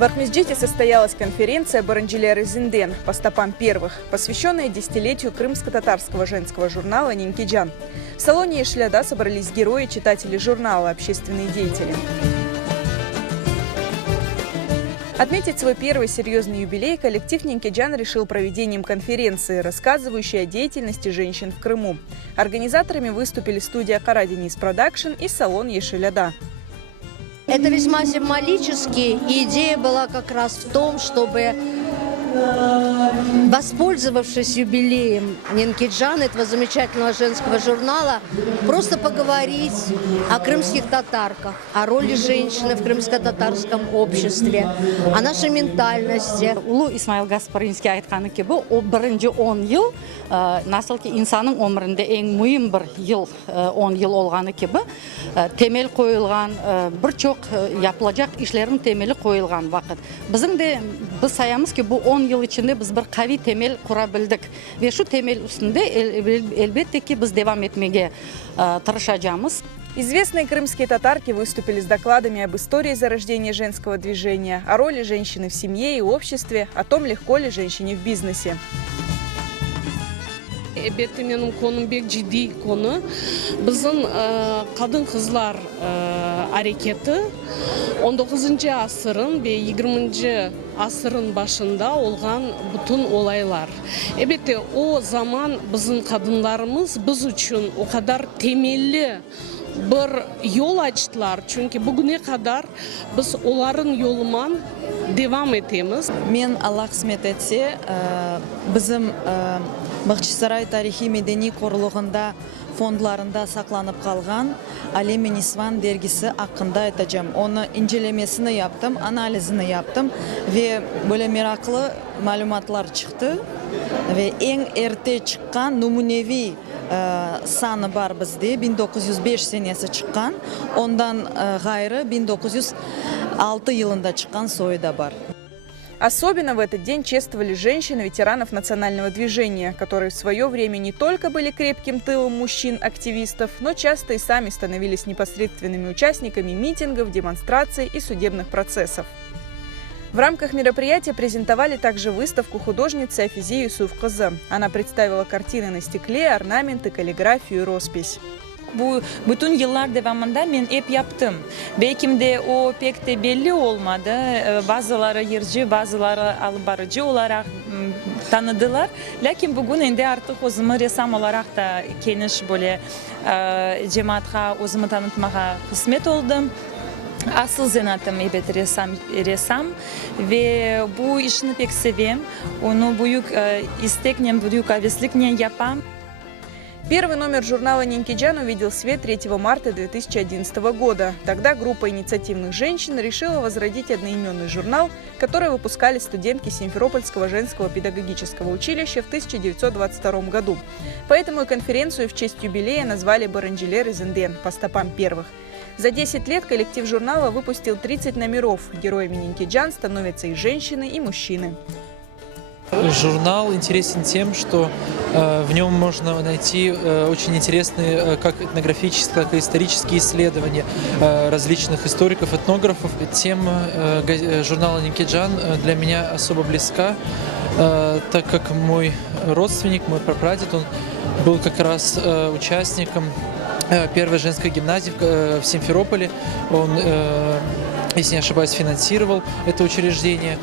В Ахмеджите состоялась конференция «Баранжилер Резинден» по стопам первых, посвященная десятилетию крымско-татарского женского журнала «Нинкиджан». В салоне Ишляда собрались герои, читатели журнала, общественные деятели. Отметить свой первый серьезный юбилей коллектив «Нинкиджан» решил проведением конференции, рассказывающей о деятельности женщин в Крыму. Организаторами выступили студия «Караденис Продакшн» и салон «Ешеляда». Это весьма символически, и идея была как раз в том, чтобы, воспользовавшись юбилеем Нинкиджан, этого замечательного женского журнала, просто поговорить о крымских татарках, о роли женщины в крымско-татарском обществе, о нашей ментальности. Улу Исмаил Гаспаринский айтқаны кебі, о бірінші 10 ел, насылки инсанның өмірінде ең мұйым бір ел, 10 ел олғаны кебі, темел қойылған, бір чоқ yapılacak işlerin temeli koyulgan vakit. Bizim de biz sayamız ki bu 10 yıl içinde biz bir kavi temel kurabildik. Ve şu temel üstünde elbette ki biz devam etmeye tırışacağımız. Известные крымские татарки выступили с докладами об истории зарождения женского движения, о роли женщины в семье и обществе, о том, легко ли женщине в бизнесе. Elbette benim konum bek ciddi konu. Bizim kadın kızlar hareketi 19. asırın ve 20. asırın başında olgan bütün olaylar. Elbette o zaman bizim kadınlarımız biz için o kadar temelli bir yol açtılar. Çünkü bugüne kadar biz onların yolundan devam etemiz. Men Allah kısmet etse bizim Бахчисарай тарихи-медени қорлығында фондларында сақланып қалған Алеми Нисван дергісі ақында айтacağım. Оны инжелемесini yaptım, analizini yaptım ve böyle meraklı malumatlar çıktı ve en erте çıkan numunevi sanı var bizde 1905 senesi çıkan, ondan gayrı 1906 yılında çıkan soyu da var. Особенно в этот день чествовали женщин, ветеранов национального движения, которые в свое время не только были крепким тылом мужчин-активистов, но часто и сами становились непосредственными участниками митингов, демонстраций и судебных процессов. В рамках мероприятия презентовали также выставку художницы Афизе Юсуф-кызы. Она представила картины на стекле, орнаменты, каллиграфию и роспись. Bu bütün yıllar devamında ben hep yaptım. Belki de o pek de belli olmadı. Bazıları yırcı, bazıları albarıcı olarak tanıdılar. Lakin bugün de artık özümü ressam olarak da geniş böyle cemaatha özümü tanıtmaya kısmet oldum. Asıl zanatım evet ressam ve bu işini pek seviyorum. Onu büyük istekle, büyük heveslikle yapam. Первый номер журнала «Нинкиджан» увидел свет 3 марта 2011 года. Тогда группа инициативных женщин решила возродить одноименный журнал, который выпускали студентки Симферопольского женского педагогического училища в 1922 году. Поэтому и конференцию в честь юбилея назвали «Баранжилер Резинден» по стопам первых. За 10 лет коллектив журнала выпустил 30 номеров. Героями «Нинкиджан» становятся и женщины, и мужчины. Журнал интересен тем, что в нем можно найти очень интересные как этнографические, так и исторические исследования различных историков, этнографов. Тема журнала «Нинкиджан» для меня особо близка, так как мой родственник, мой прапрадед, он был как раз участником первой женской гимназии в Симферополе. Он, если не ошибаюсь, финансировал это учреждение.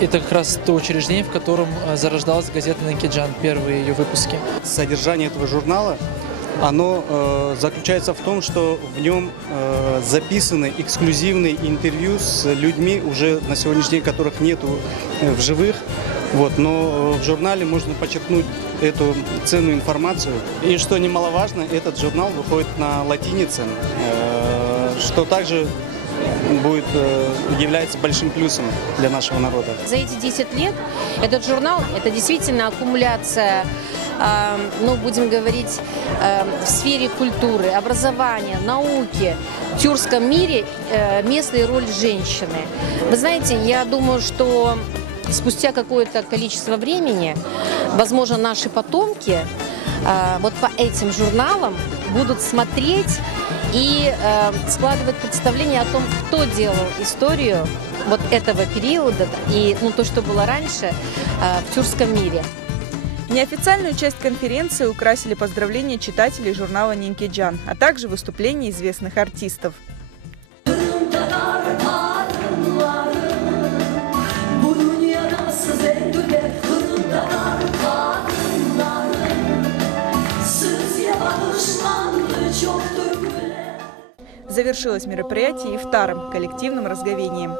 Это как раз то учреждение, в котором зарождалась газета «Нинкиджан», первые ее выпуски. Содержание этого журнала, оно заключается в том, что в нем записаны эксклюзивные интервью с людьми, уже на сегодняшний день которых нету в живых. Вот, но в журнале можно подчеркнуть эту ценную информацию. И что немаловажно, этот журнал выходит на латинице, что также является большим плюсом для нашего народа. За эти 10 лет этот журнал – это действительно аккумуляция, ну, будем говорить, в сфере культуры, образования, науки, в тюркском мире место и роль женщины. Вы знаете, я думаю, что спустя какое-то количество времени, возможно, наши потомки вот по этим журналам будут смотреть и складывать представление о том, кто делал историю вот этого периода и то, что было раньше в тюркском мире. Неофициальную часть конференции украсили поздравления читателей журнала «Нинкеджан», а также выступления известных артистов. Завершилось мероприятие ифтаром, коллективным разговением.